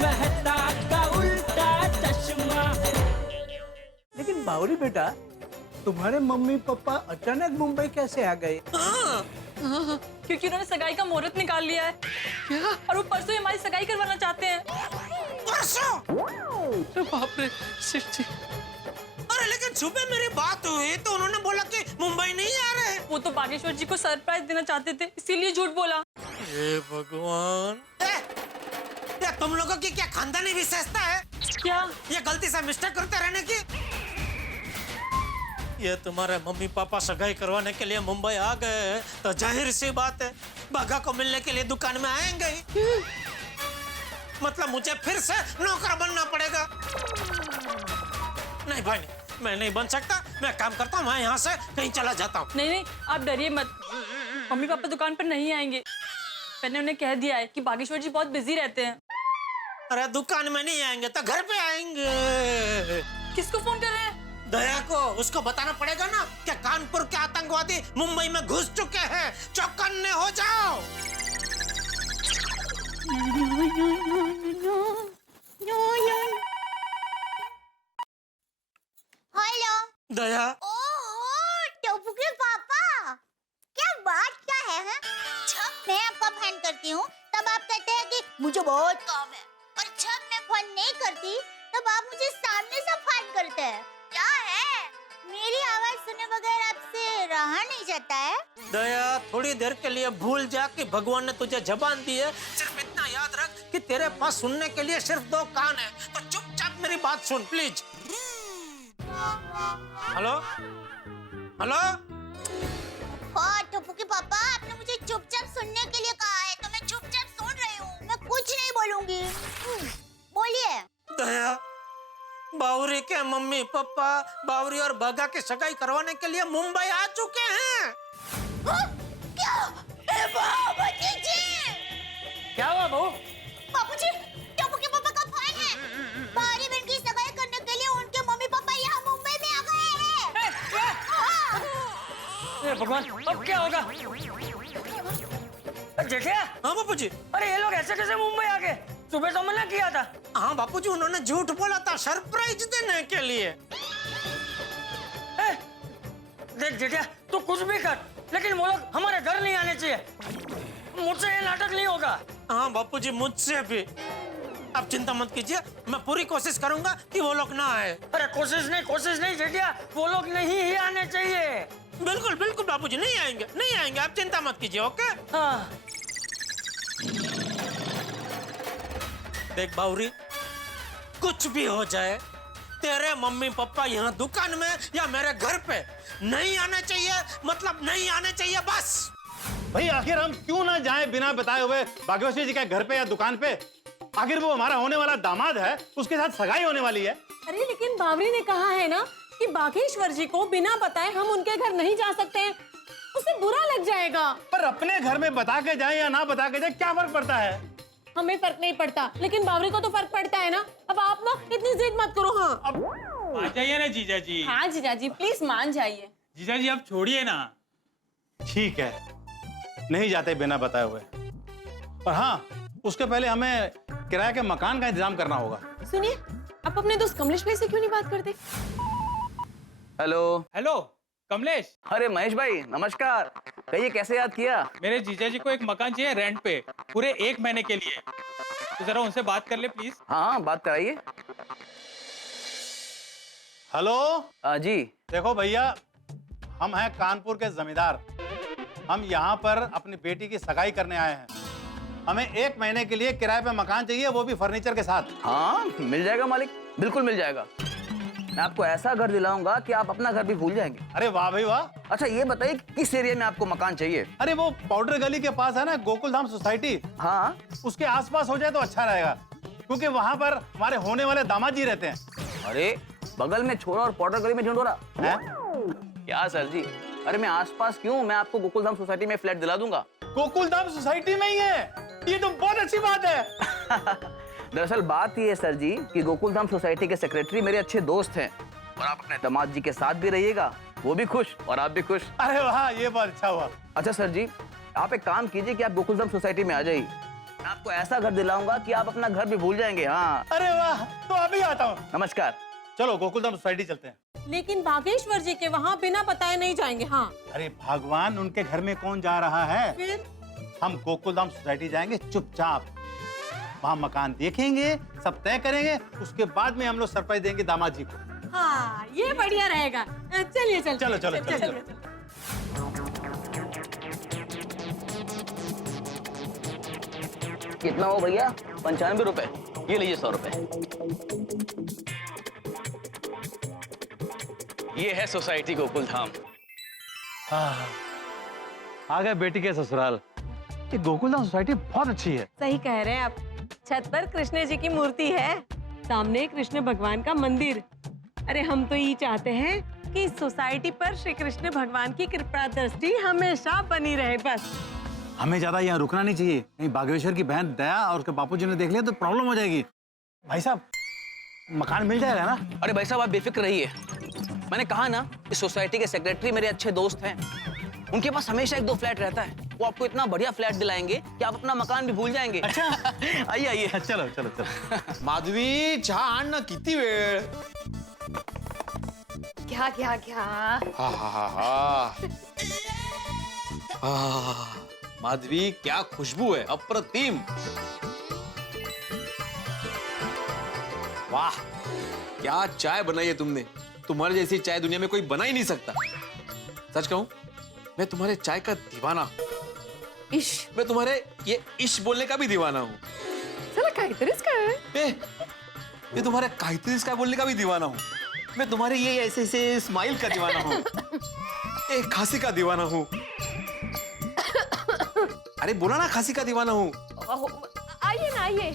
मेहता का उल्टा चश्मा। लेकिन बावरी बेटा, तुम्हारे मम्मी पापा अचानक मुंबई कैसे आ गए? क्योंकि उन्होंने सगाई का मुहूर्त निकाल लिया है। क्या? और वो परसों ही हमारी सगाई करवाना चाहते हैं। परसों? अरे बाप रे शिट जी। अरे लेकिन सुबह मेरी बात हुई तो उन्होंने बोला कि मुंबई नहीं आ रहे। वो तो बागेश्वर जी को सरप्राइज देना चाहते थे, इसीलिए झूठ बोला। हे भगवान। ये तुम लोगों की क्या खानदानी विशेषता है? क्या? ये गलती से मिस्टेक करते रहने की? ये तुम्हारे मम्मी पापा सगाई करवाने के लिए मुंबई आ गए हैं तो जाहिर सी बात है बाघा को मिलने के लिए दुकान में आएंगे ही। मतलब मुझे फिर से नौकर बनना पड़ेगा। नहीं भाई नहीं, मैं नहीं बन सकता। मैं काम करता हूँ, मैं यहाँ से कहीं चला जाता हूँ। नहीं नहीं, आप डरिए मत, मम्मी पापा दुकान पर नहीं आएंगे। मैंने उन्हें कह दिया है कि बागेश्वर जी बहुत बिजी रहते हैं। अरे दुकान में नहीं आएंगे तो घर पे आएंगे। किसको फोन कर रहे हैं? दया को, उसको बताना पड़ेगा ना कि कानपुर के आतंकवादी मुंबई में घुस चुके हैं। चौकन्ने हो जाओ। हेलो दया। ओहो टोपू के पापा, क्या बात क्या है हैं? जब मैं आपका फोन करती हूँ तब आप कहते हैं कि मुझे बहुत काम है, और जब मैं फोन नहीं करती तब आप मुझे सामने से फोन करते हैं। क्या है? मेरी आवाज सुने बगैर आपसे रहा नहीं जाता है। दया थोड़ी देर के लिए भूल जा कि भगवान ने तुझे जबान दी है। सिर्फ इतना याद रख कि तेरे पास सुनने के लिए सिर्फ 2 कान है, तो चुपचाप मेरी बात सुन प्लीज। Hello hello. हाँ टोपू के पापा, आपने मुझे चुपचाप सुनने के लिए कहा है तो मैं चुपचाप सुन रही हूँ। मैं कुछ नहीं बोलूंगी। बोलिए। दया, बावरी के मम्मी पापा बावरी और बाघा की सगाई करवाने के लिए मुंबई आ चुके हैं। क्या? बाबूजी जी! क्या हुआ बहू? बाबूजी, टोपू के पापा का फोन है। भारी बहन की सगाई करने के लिए उनके मम्मी पापा यहाँ मुंबई में आ गए हैं। हे भगवान, अब क्या होगा? देखिए। हाँ बापूजी। अरे ये लोग ऐसे कैसे मुंबई आ गए? सुबह तो मना किया था। हाँ बापूजी, उन्होंने झूठ बोला था सरप्राइज देने के लिए। देख जेठिया, तू कुछ भी कर, लेकिन वो लोग हमारे घर नहीं आने चाहिए। मुझसे ये नाटक नहीं होगा। हाँ बापूजी, मुझसे भी। आप चिंता मत कीजिए, मैं पूरी कोशिश करूंगा कि वो लोग ना आए। अरे कोशिश नहीं जेठिया, वो लोग नहीं ही आने चाहिए। बिल्कुल बिल्कुल बापूजी, नहीं आएंगे नहीं आएंगे, आप चिंता मत कीजिए। ओके। हाँ। देख बावरी, कुछ भी हो जाए, तेरे मम्मी पापा यहाँ दुकान में या मेरे घर पे नहीं आने चाहिए। मतलब नहीं आने चाहिए बस। भाई आखिर हम क्यों ना जाएं बिना बताए हुए बागेश्वर जी के घर पे या दुकान पे? आखिर वो हमारा होने वाला दामाद है, उसके साथ सगाई होने वाली है। अरे लेकिन बावरी ने कहा है ना कि बागेश्वर जी को बिना बताए हम उनके घर नहीं जा सकते हैं, उसे बुरा लग जाएगा। पर अपने घर में बता के जाए या ना बता के जाए, क्या फर्क पड़ता है? हमें फर्क नहीं पड़ता, लेकिन बावरी को तो फर्क पड़ता है ना। अब आप ना इतनी जिद मत करो। हाँ आ जाइए ना जीजा जी। हाँ जीजा जी, प्लीज मान जाइए। जीजा जी आप छोड़िए ना। ठीक है, नहीं जाते बिना बताए हुए। पर हाँ, उसके पहले हमें किराए के मकान का इंतजाम करना होगा। सुनिए, आप अपने दोस्त कमलेश भाई से क्यों नहीं बात करते? हेलो। हेलो कमलेश। अरे महेश भाई नमस्कार, कहिए कैसे याद किया? मेरे जीजा जी को एक मकान चाहिए रेंट पे, पूरे 1 महीने के लिए। तो जरा उनसे बात कर ले प्लीज। हाँ बात कराइए। हेलो जी। देखो भैया, हम हैं कानपुर के जमींदार। हम यहाँ पर अपनी बेटी की सगाई करने आए हैं। हमें 1 महीने के लिए किराए पे मकान चाहिए, वो भी फर्नीचर के साथ। हाँ मिल जाएगा मालिक, बिल्कुल मिल जाएगा। मैं आपको ऐसा घर दिलाऊंगा कि आप अपना घर भी भूल जाएंगे। अरे वाह भाई वाह। अच्छा ये बताइए किस एरिया में आपको मकान चाहिए? अरे वो पाउडर गली के पास है ना गोकुल धाम सोसाइटी, हाँ उसके आसपास हो जाए तो अच्छा रहेगा, क्योंकि वहाँ पर हमारे होने वाले दामाद जी रहते हैं। अरे बगल में छोरा और पाउडर गली में ढिंढोरा है? क्या सर जी, अरे मैं आसपास क्यों, मैं आपको गोकुल धाम सोसाइटी में फ्लैट दिला दूंगा। गोकुल धाम सोसाइटी में ही है? ये तो बहुत अच्छी बात है। दरअसल बात ये है सर जी कि गोकुल धाम सोसाइटी के सेक्रेटरी मेरे अच्छे दोस्त हैं, और आप अपने दामाद जी के साथ भी रहिएगा, वो भी खुश और आप भी खुश। अरे वाह, ये बहुत अच्छा हुआ। अच्छा सर जी, आप एक काम कीजिए कि आप गोकुल धाम सोसाइटी में आ जाइए, मैं आपको ऐसा घर दिलाऊंगा कि आप अपना घर भी भूल जाएंगे। हाँ अरे वाह, तो अभी आता हूँ। नमस्कार। चलो गोकुलधाम सोसाइटी चलते हैं। लेकिन बागेश्वर जी के वहाँ बिना बताए नहीं जाएंगे। हाँ अरे भगवान, उनके घर में कौन जा रहा है? फिर हम गोकुलधाम सोसाइटी जाएंगे चुपचाप, वहाँ मकान देखेंगे, सब तय करेंगे, उसके बाद में हम लोग सरप्राइज देंगे दामाद जी को। हाँ ये बढ़िया रहेगा। चलिए चलिए चलो, चलो, चलो, चलो। कितना हो भैया? 95 रुपए। ये लीजिए 100 रुपए। ये है सोसाइटी गोकुलधाम। आ गए बेटी के ससुराल। ये गोकुलधाम सोसाइटी बहुत अच्छी है। सही कह रहे हैं आप। छत पर कृष्ण जी की मूर्ति है, सामने कृष्ण भगवान का मंदिर। अरे हम तो ये चाहते हैं कि इस सोसाइटी पर श्री कृष्ण भगवान की कृपा दृष्टि हमेशा बनी रहे। बस हमें ज्यादा यहाँ रुकना नहीं चाहिए, नहीं बागेश्वर की बहन दया और उसके बापूजी ने देख लिया तो प्रॉब्लम हो जाएगी। भाई साहब, मकान मिल जाएगा ना? अरे भाई साहब आप बेफिक्र रहिए। मैंने कहा ना, इस सोसाइटी के सेक्रेटरी मेरे अच्छे दोस्त हैं। उनके पास हमेशा 1-2 फ्लैट रहता है। वो आपको इतना बढ़िया फ्लैट दिलाएंगे कि आप अपना मकान भी भूल जाएंगे। अच्छा आइए आइए। चलो चलो चलो। माधवी, चहा आण ना, किती वेळ? घ्या घ्या घ्या. हा हा हा हा. माधवी, क्या खुशबू है, अप्रतिम. वाह, क्या चाय बनाई है तुमने. तुम्हारे जैसी चाय दुनिया में कोई बना ही नहीं सकता. सच कहूं, मैं तुम्हारे चाय का दीवाना हूं. इश. मैं तुम्हारे ये इश बोलने का भी दीवाना हूं. चला काहीतरीच काय. मैं तुम्हारे काहीतरीच काय बोलने का भी दीवाना हूं. मैं तुम्हारे ये ऐसे ऐसे स्माइल का दीवाना हूं. एक खांसी का दीवाना हूं. अरे बोला ना, खांसी का दीवाना हूं. आइए ना आइए.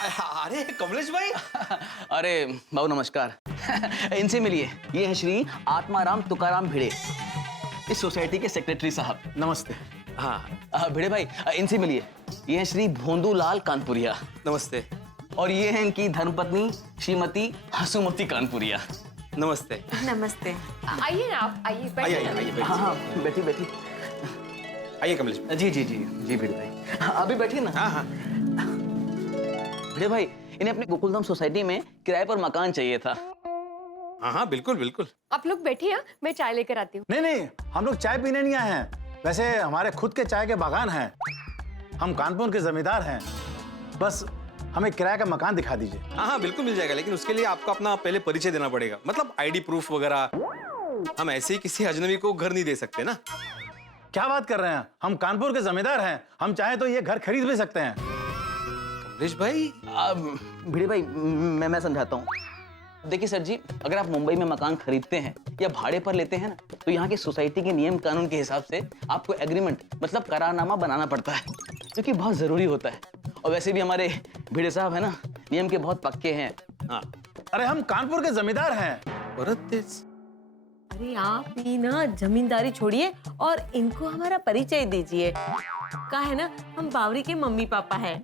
अरे कमलेश भाई. अरे बाबू नमस्कार. इनसे मिलिए. ये है श्री आत्माराम तुकाराम भिड़े, इस सोसाइटी के सेक्रेटरी साहब. नमस्ते. हाँ भिड़े भाई, इनसे मिलिए. ये है श्री भोंदूलाल कानपुरिया. नमस्ते. और ये है इनकी धर्मपत्नी श्रीमती हसुमती कानपुरिया. नमस्ते. नमस्ते. आइए ना आप, आइए आइए. हाँ हाँ बैठी बैठी. आइए कमलेश. जी जी जी जी भिड़े भाई, अभी बैठिए ना. हाँ हाँ. भिड़े भाई, इन्हें अपने गोकुलधाम सोसाइटी में किराए पर मकान चाहिए था. हाँ हाँ बिल्कुल बिल्कुल. आप लोग बैठिए, मैं चाय लेकर आती हूँ. नहीं नहीं, हम लोग चाय पीने नहीं आए हैं. वैसे हमारे खुद के चाय के बागान हैं. हम कानपुर के जमींदार हैं. बस हमें किराए का मकान दिखा दीजिए. हाँ हाँ बिल्कुल मिल जाएगा, लेकिन उसके लिए आपको अपना पहले परिचय देना पड़ेगा. मतलब आईडी प्रूफ वगैरह. हम ऐसे ही किसी अजनबी को घर नहीं दे सकते ना. क्या बात कर रहे हैं? हम कानपुर के जमींदार हैं. हम चाहे तो ये घर खरीद भी सकते हैं. कमलेश भाई. भिड़े भाई, मैं समझाता हूँ. देखिए सर जी, अगर आप मुंबई में मकान खरीदते हैं या भाड़े पर लेते हैं ना, तो यहाँ की सोसाइटी के नियम कानून के हिसाब से आपको एग्रीमेंट मतलब करारनामा बनाना पड़ता है, जो कि बहुत जरूरी होता है. और वैसे भी हमारे भिड़े साहब है ना, नियम के बहुत पक्के हैं. हाँ. अरे हम कानपुर के जमींदार हैं. अरे आप ही ना जमींदारी छोड़िए और इनको हमारा परिचय दीजिए. कहा है ना, हम बावरी के मम्मी पापा हैं.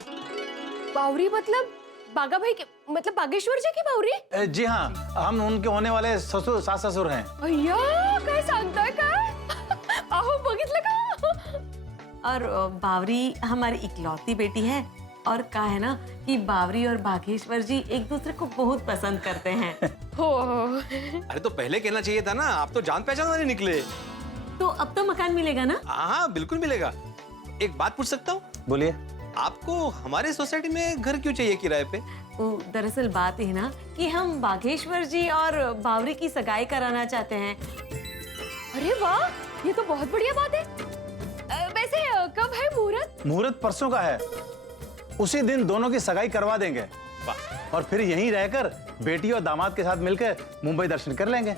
बावरी मतलब बागा भाई के, मतलब बागेश्वर जी की बावरी. जी हाँ, हम उनके होने वाले ससुर सास ससुर हैं. अय्या, काय सांगताय काय. अहो बघितलं का. और बावरी हमारी इकलौती बेटी है. और कहा है ना कि बावरी और बागेश्वर जी एक दूसरे को बहुत पसंद करते हैं. हो. अरे तो पहले कहना चाहिए था ना. आप तो जान पहचान वाले निकले. तो अब तो मकान मिलेगा ना? हाँ बिल्कुल मिलेगा. एक बात पूछ सकता हूँ? बोलिए. आपको हमारे सोसाइटी में घर क्यों चाहिए किराए पे? तो दरअसल बात है ना कि हम बागेश्वर जी और बावरी की सगाई कराना चाहते हैं. अरे वाह, ये तो बहुत बढ़िया बात है. वैसे कब है मुहूर्त? मुहूर्त परसों का है. उसी दिन दोनों की सगाई करवा देंगे. वाह. और फिर यहीं रहकर बेटी और दामाद के साथ मिलकर मुंबई दर्शन कर लेंगे.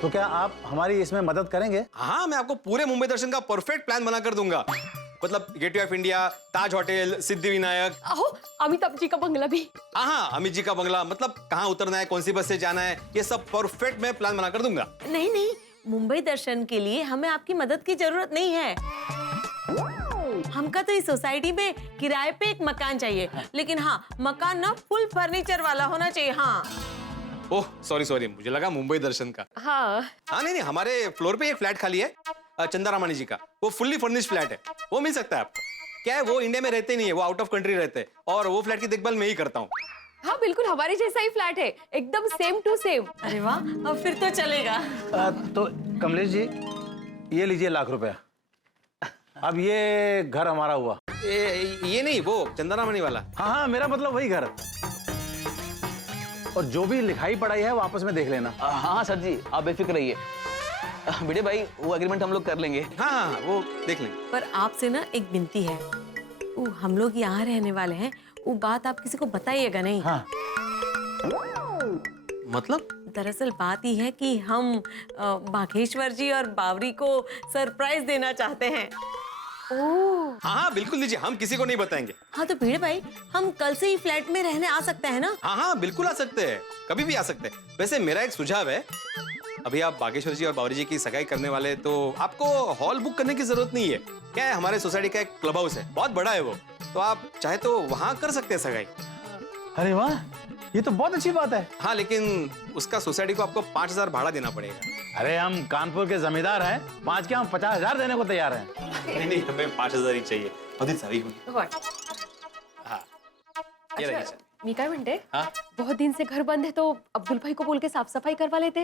तो क्या आप हमारी इसमें मदद करेंगे? हाँ, मैं आपको पूरे मुंबई दर्शन का परफेक्ट प्लान बना कर दूंगा. मतलब gateway of India, Taj hotel, Siddhivinayak. अहो अमिताभ जी का बंगला भी. हाँ, अमित जी का बंगला. मतलब कहाँ उतरना है, कौन सी बस से जाना है, ये सब परफेक्ट मैं प्लान बना कर दूंगा. नहीं नहीं, मुंबई दर्शन के लिए हमें आपकी मदद की जरूरत नहीं है. हमका तो इस सोसाइटी में किराए पे एक मकान चाहिए. लेकिन हाँ, मकान ना फुल फर्नीचर वाला होना चाहिए. हाँ. ओह सॉरी, मुझे लगा मुंबई दर्शन का. हाँ. हाँ नहीं, हमारे फ्लोर पे एक फ्लैट खाली है चंदा रामानी जी का. वो फुल्ली फर्निश्ड फ्लैट है. वो मिल सकता है आपको. क्या है, वो इंडिया में रहते नहीं है, वो आउट ऑफ कंट्री रहते हैं, और वो फ्लैट की देखभाल मैं ही करता हूँ। हाँ बिल्कुल हमारे जैसा ही फ्लैट है, एकदम सेम टू सेम। अरे वाह, अब फिर तो चलेगा। तो कमलेश जी, ये लीजिए ₹1,00,000। अब ये घर हमारा हुआ। ये नहीं, वो चंदनामणि वाला। हाँ, मेरा मतलब वही घर। और जो भी लिखाई पढ़ाई है वो आपस में देख लेना। हाँ सर जी, आप बेफिक्र रहिए। भिड़े भाई, वो एग्रीमेंट हम लोग कर लेंगे। हाँ, वो देख लेंगे। पर आपसे ना एक विनती है, वो हम लोग यहाँ रहने वाले हैं, वो बात आप किसी को बताइएगा नहीं। हाँ। मतलब? दरअसल बात ही है कि हम बागेश्वर जी और बावरी को सरप्राइज देना चाहते हैं। ओह हाँ, बिल्कुल दीजिए, हम किसी को नहीं बताएंगे। हाँ तो भिड़े भाई, हम कल से ही फ्लैट में रहने आ सकते हैं ना? हाँ, बिल्कुल आ सकते हैं, कभी भी आ सकते हैं। वैसे मेरा एक सुझाव है, अभी आप बागेश्वर जी और बावरी जी की सगाई करने वाले, तो आपको हॉल बुक करने की जरूरत नहीं है। क्या है, हमारे सोसाइटी का एक क्लब हाउस है, बहुत बड़ा है वो, तो आप चाहे तो वहाँ कर सकते हैं सगाई। अरे वाह, ये तो बहुत अच्छी बात है। हाँ, लेकिन उसका सोसाइटी को आपको 5,000 भाड़ा देना पड़ेगा। अरे हम कानपुर के जमींदार हैं, 5 क्या हम 50,000 देने को तैयार हैं। नहीं, हमें 5,000 ही चाहिए। अधिक सारी हुई। हाँ, ये रही सर। मी काय म्हणते, हाँ? बहुत दिन से घर बंद है तो अब्दुल भाई को बोल के साफ सफाई करवा लेते।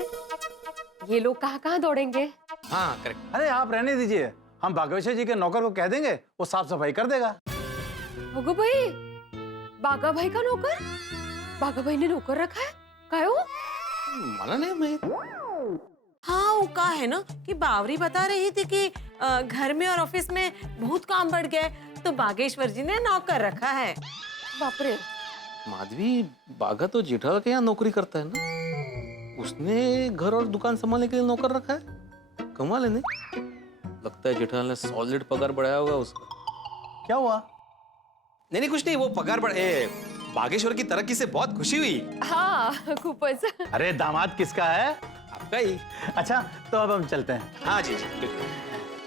ये लोग कहाँ कहाँ दौड़ेंगे। हाँ, करेक्ट। अरे आप रहने दीजिए, हम बागेश्वर जी के नौकर को कह देंगे, वो साफ सफाई कर देगा। होगो भाई, बागा भाई का नौकर? बागा भाई ने नौकर रखा है? काय हो? माना नहीं मैं। हाँ, वो कहा है ना कि बावरी बता रही थी कि घर में और ऑफिस में बहुत काम बढ़ गया है, तो बागेश्वर जी ने नौकर रखा है। बाप रे। माधवी, बागा तो जेठालाल के यहाँ नौकरी करता है ना, उसने घर और दुकान संभालने के लिए नौकर रखा है। कमाल है नहीं? लगता है जेठालाल ने सॉलिड पगार बढ़ाया होगा उसका। क्या हुआ? नहीं, कुछ नहीं, वो पगार बढ़े, बागेश्वर की तरक्की से बहुत खुशी हुई। हाँ खूपच। अरे दामाद किसका है? आपका ही। अच्छा, तो अब हम चलते हैं। हाँ जी, बिल्कुल।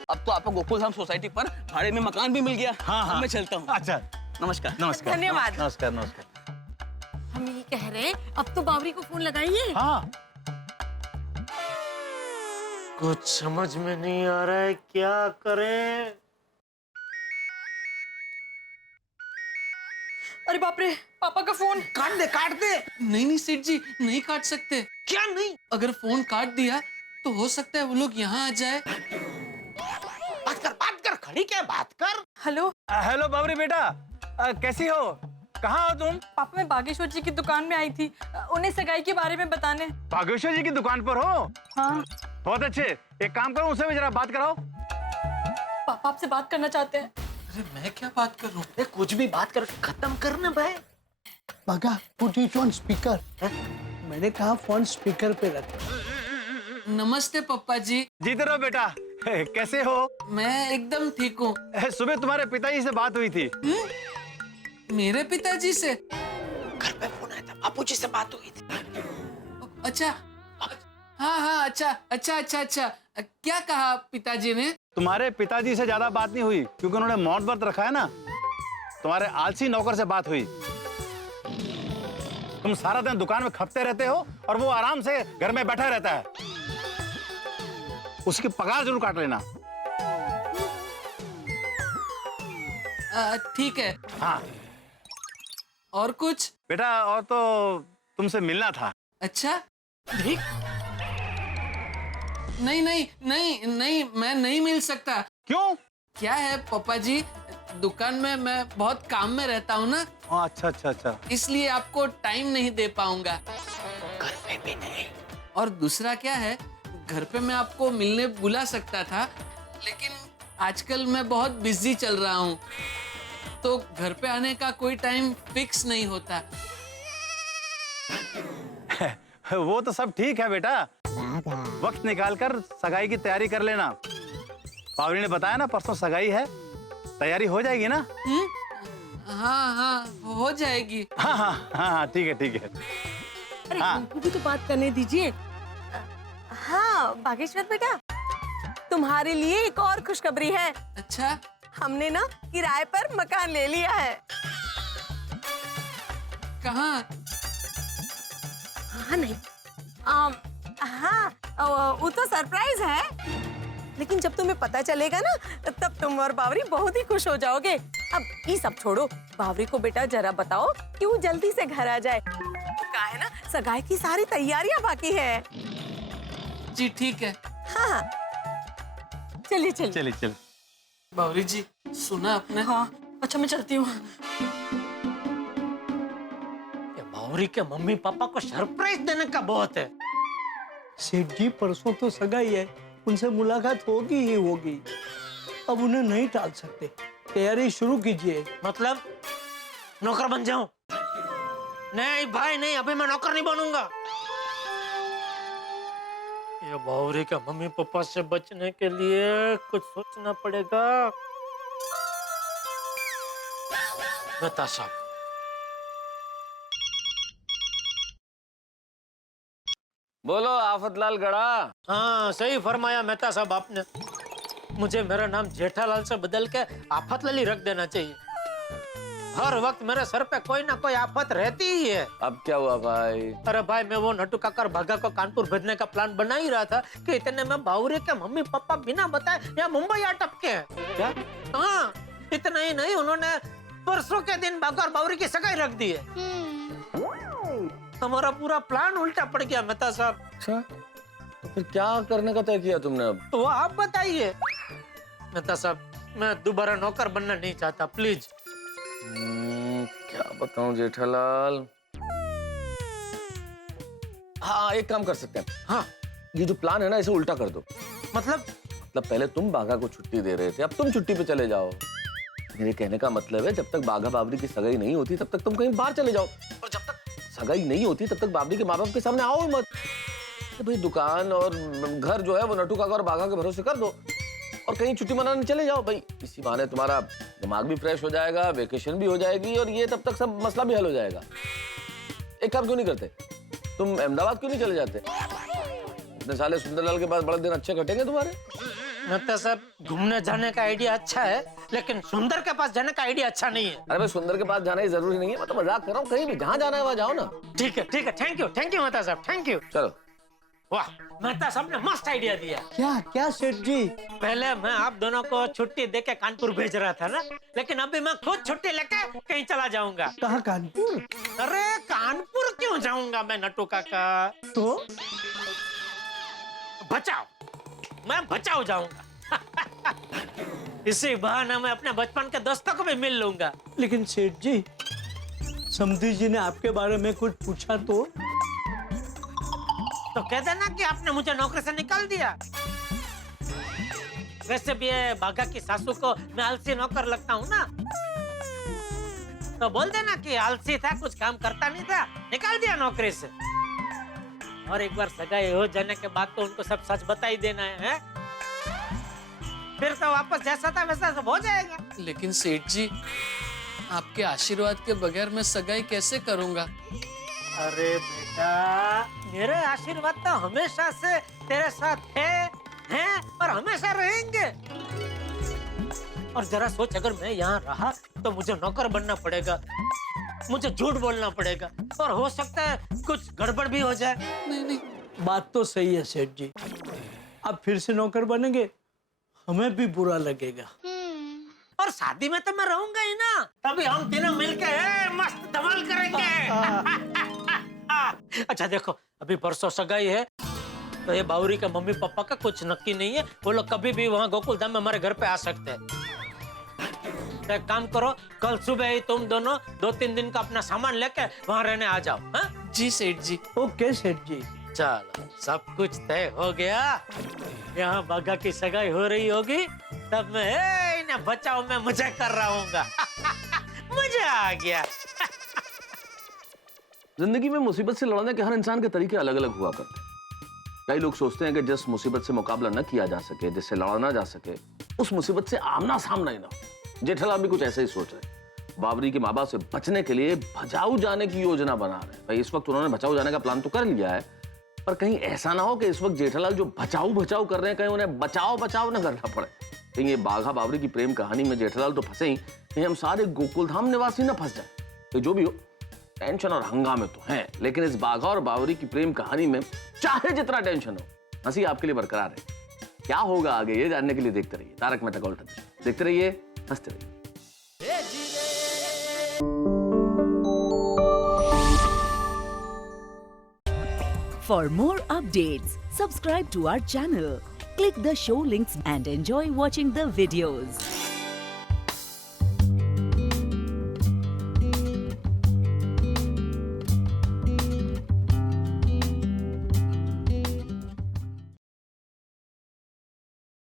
अब तो आपको गोकुलधाम सोसाइटी पर भाड़े में मकान भी मिल गया। हाँ। मैं चलता हूँ। अच्छा, नमस्कार। नमस्कार। धन्यवाद। नमस्कार, नमस्कार। हम ये कह रहे हैं, अब तो बावरी को फोन लगाइए। हाँ। कुछ समझ में नहीं आ रहा है, क्या करें? अरे बाप रे, पापा का फोन। काट दे, काट दे। नहीं सेठ जी, नहीं काट सकते। क्या नहीं? अगर फोन काट दिया तो हो सकता है वो लोग यहाँ आ जाए। बात कर, खड़ी क्या बात कर। हेलो। हेलो बावरी बेटा, कैसी हो? कहाँ हो तुम? पापा, मैं बागेश्वर जी की दुकान में आई थी, उन्हें सगाई के बारे में बताने। बागेश्वर जी की दुकान पर हो? हाँ। बहुत अच्छे, एक काम करो, उनसे भी जरा बात कराओ। पापा आपसे बात करना चाहते हैं। अरे मैं क्या बात कर रहा हूँ? कुछ भी बात कर, खत्म करना भाई। बागा, पुट इट ऑन स्पीकर। मैंने कहा फोन स्पीकर पे रख। नमस्ते पप्पा जी। जीते रहो बेटा, कैसे हो? मैं एकदम ठीक हूँ। सुबह तुम्हारे पिताजी से बात हुई थी। मेरे पिताजी से? घर पे फोन आया था, बापू जी से बात हुई थी। अच्छा, हाँ, अच्छा। क्या कहा पिताजी ने? तुम्हारे पिताजी से ज्यादा बात नहीं हुई, क्योंकि उन्होंने मौन व्रत रखा है ना। तुम्हारे आलसी नौकर से बात हुई। तुम सारा दिन दुकान में खपते रहते हो और वो आराम से घर में बैठा रहता है। उसकी पगार जरूर काट लेना। ठीक है। हाँ। और कुछ? बेटा, और तो तुमसे मिलना था। अच्छा, नहीं, मैं नहीं मिल सकता। क्यों? क्या है पापा जी, दुकान में मैं बहुत काम में रहता हूँ ना। अच्छा। इसलिए आपको टाइम नहीं दे पाऊंगा। घर पे भी नहीं। और दूसरा क्या है, घर पे मैं आपको मिलने बुला सकता था, लेकिन आजकल मैं बहुत बिजी चल रहा हूँ, तो घर पे आने का कोई टाइम फिक्स नहीं होता। वो तो सब ठीक है बेटा, वक्त निकालकर सगाई की तैयारी कर लेना। पावरी ने बताया ना, परसों सगाई है, तैयारी हो जाएगी ना? हाँ, हो जाएगी। हाँ, ठीक है। अरे हाँ। हमको भी तो बात करने दीजिए। हाँ बागेश्वर बेटा, तुम्हारे लिए एक और खुशखबरी है। अच्छा? हमने ना किराए पर मकान ले लिया है। कहाँ? हाँ नहीं, हाँ वो तो सरप्राइज है, लेकिन जब तुम्हें पता चलेगा ना, तब तुम और बावरी बहुत ही खुश हो जाओगे। अब ये सब छोड़ो, बावरी को बेटा जरा बताओ कि वो जल्दी से घर आ जाए। कहा है ना, सगाई की सारी तैयारियां बाकी है। जी ठीक है। हाँ, चलिए चलिए। चलिए चलिए। बावरी जी सुना आपने? हाँ अच्छा मैं चलती हूँ। ये बावरी के मम्मी पापा को सरप्राइज देने का बहुत है। सेठ जी परसों तो सगाई है, उनसे मुलाकात होगी ही होगी। अब उन्हें नहीं टाल सकते, तैयारी शुरू कीजिए। मतलब नौकर बन जाऊं? नहीं भाई नहीं, अभी मैं नौकर नहीं बनूंगा। ये बावरी के मम्मी पापा से बचने के लिए कुछ सोचना पड़ेगा। मेहता साहब, बोलो आफतलाल गड़ा। हाँ सही फरमाया मेहता साहब आपने। मुझे मेरा नाम जेठालाल से बदल के आफतलाल ही रख देना चाहिए। हर वक्त मेरे सर पे कोई ना कोई आफत रहती ही है। अब क्या हुआ भाई? अरे भाई मैं वो नटू काकर भागा को कानपुर भेजने का प्लान बना ही रहा था कि इतने में बावरी के मम्मी पापा बिना बताए यहाँ मुंबई आ टपके हैं। क्या? हाँ, इतना ही नहीं, उन्होंने परसों के दिन बागा और बावरी की सगाई रख दी है। हमारा पूरा प्लान उल्टा पड़ गया मेहता साहब। अच्छा तो फिर क्या करने का तय किया तुमने अब? तो आप बताइए मेहता साहब, मैं दोबारा नौकर बनना नहीं चाहता, प्लीज। क्या बताऊं जेठालाल। हाँ एक काम कर सकते हैं। हाँ ये जो प्लान है ना इसे उल्टा कर दो। मतलब पहले तुम बाघा को छुट्टी दे रहे थे, अब तुम छुट्टी पे चले जाओ। मेरे कहने का मतलब है जब तक बाघा बावरी की सगाई नहीं होती तब तक तुम कहीं बाहर चले जाओ, और जब तक सगाई नहीं होती तब तक बावरी के माँ बाप के सामने आओ ही मत। तो भाई दुकान और घर जो है वो नटू काका और बाघा के भरोसे कर दो और कहीं छुट्टी मनाने चले जाओ भाई। इसी बहाने तुम्हारा दिमाग भी फ्रेश हो जाएगा, वेकेशन भी हो जाएगी और ये तब तक सब मसला भी हल हो जाएगा। एक काम क्यों नहीं करते, तुम अहमदाबाद क्यों नहीं चले जाते? इतने साले सुंदरलाल के पास बड़े दिन अच्छे कटेंगे तुम्हारे। मेहता साहब घूमने जाने का आइडिया अच्छा है, लेकिन सुंदर के पास जाने का आइडिया अच्छा नहीं है। अरे भाई सुंदर के पास जाना ही जरूरी नहीं है, मैं तो मजाक कर रहा हूँ। कहीं भी जहाँ जाना है वहाँ जाओ ना। ठीक है थैंक यू मेहता साहब, थैंक यू। चलो। वाह मेहता साहब ने मस्त आइडिया दिया। क्या क्या सेठ जी? पहले मैं आप दोनों को छुट्टी देके कानपुर भेज रहा था ना, लेकिन अभी मैं खुद छुट्टी लेके कहीं चला जाऊंगा। कहाँ कानपुर? अरे कानपुर क्यों जाऊंगा मैं नटू काका? तो बचाओ, मैं बचाओ जाऊंगा। इसी बहाने मैं अपने बचपन के दोस्तों को भी मिल लूंगा। लेकिन सेठ जी, समधी जी ने आपके बारे में कुछ पूछा तो कह देना कि आपने मुझे नौकरी से निकाल दिया। वैसे भी ये बाघा की सासू को मैं आलसी नौकर लगता हूँ ना, तो बोल देना कि आलसी था, कुछ काम करता नहीं था, निकाल दिया नौकरी से। और एक बार सगाई हो जाने के बाद तो उनको सब सच बता ही देना है? फिर तो वापस जैसा था वैसा सब हो जाएगा। लेकिन सेठ जी आपके आशीर्वाद के बगैर मैं सगाई कैसे करूंगा? अरे बेटा, मेरे आशीर्वाद तो हमेशा से तेरे साथ हैं और हमेशा रहेंगे। और जरा सोच, अगर मैं यहाँ रहा तो मुझे नौकर बनना पड़ेगा, मुझे झूठ बोलना पड़ेगा और हो सकता है कुछ गड़बड़ भी हो जाए। नहीं बात तो सही है सेठ जी, आप फिर से नौकर बनेंगे, हमें भी बुरा लगेगा। और शादी में तो मैं रहूंगा ही ना, तभी हम तीनों मिलके मस्त धमाल करेंगे। अच्छा देखो, अभी परसों सगाई है तो ये बावरी के मम्मी पापा का कुछ नक्की नहीं है, वो लोग कभी भी वहाँ गोकुलधाम में हमारे घर पे आ सकते हैं। तो एक काम करो, कल सुबह ही तुम दोनों 2-3 दिन का अपना सामान लेके वहाँ रहने आ जाओ। हाँ जी सेठ जी। ओके सेठ जी। चलो सब कुछ तय हो गया, यहाँ बाघा की सगाई हो रही होगी, तब मैं इन्हें बचाओ मैं मजा कर रहा हूँगा। मजा आ गया। जिंदगी में मुसीबत से लड़ने के हर इंसान के तरीके अलग अलग हुआ करते हैं। कई लोग सोचते हैं कि जिस मुसीबत से मुकाबला न किया जा सके, जिससे लड़ा ना जा सके, उस मुसीबत से आमना सामना ही ना हो। जेठालाल भी कुछ ऐसे ही सोच रहे। बावरी के माँ बाप से बचने के लिए भचाऊ जाने की योजना बना रहे हैं। भाई इस वक्त उन्होंने भचाऊ जाने का प्लान तो कर लिया है, पर कहीं ऐसा ना हो कि इस वक्त जेठालाल जो भचाऊ कर रहे हैं कहीं उन्हें बचाव न करना पड़े। कहीं ये बाघा बावरी की प्रेम कहानी में जेठालाल तो फंसे ही, कहीं हम सारे गोकुलधाम निवासी न फंस जाए। तो जो भी हो, टेंशन और हंगामे तो हैं, लेकिन इस बाघा और बावरी की प्रेम कहानी में चाहे जितना टेंशन हो, हंसी आपके लिए बरकरार है। क्या होगा आगे ये जानने के लिए देखते रहिए तारक मेहता का उल्टा चश्मा। देखते रहिए, हंसते रहिए। For more updates, subscribe to our channel, click the show links and enjoy watching the videos.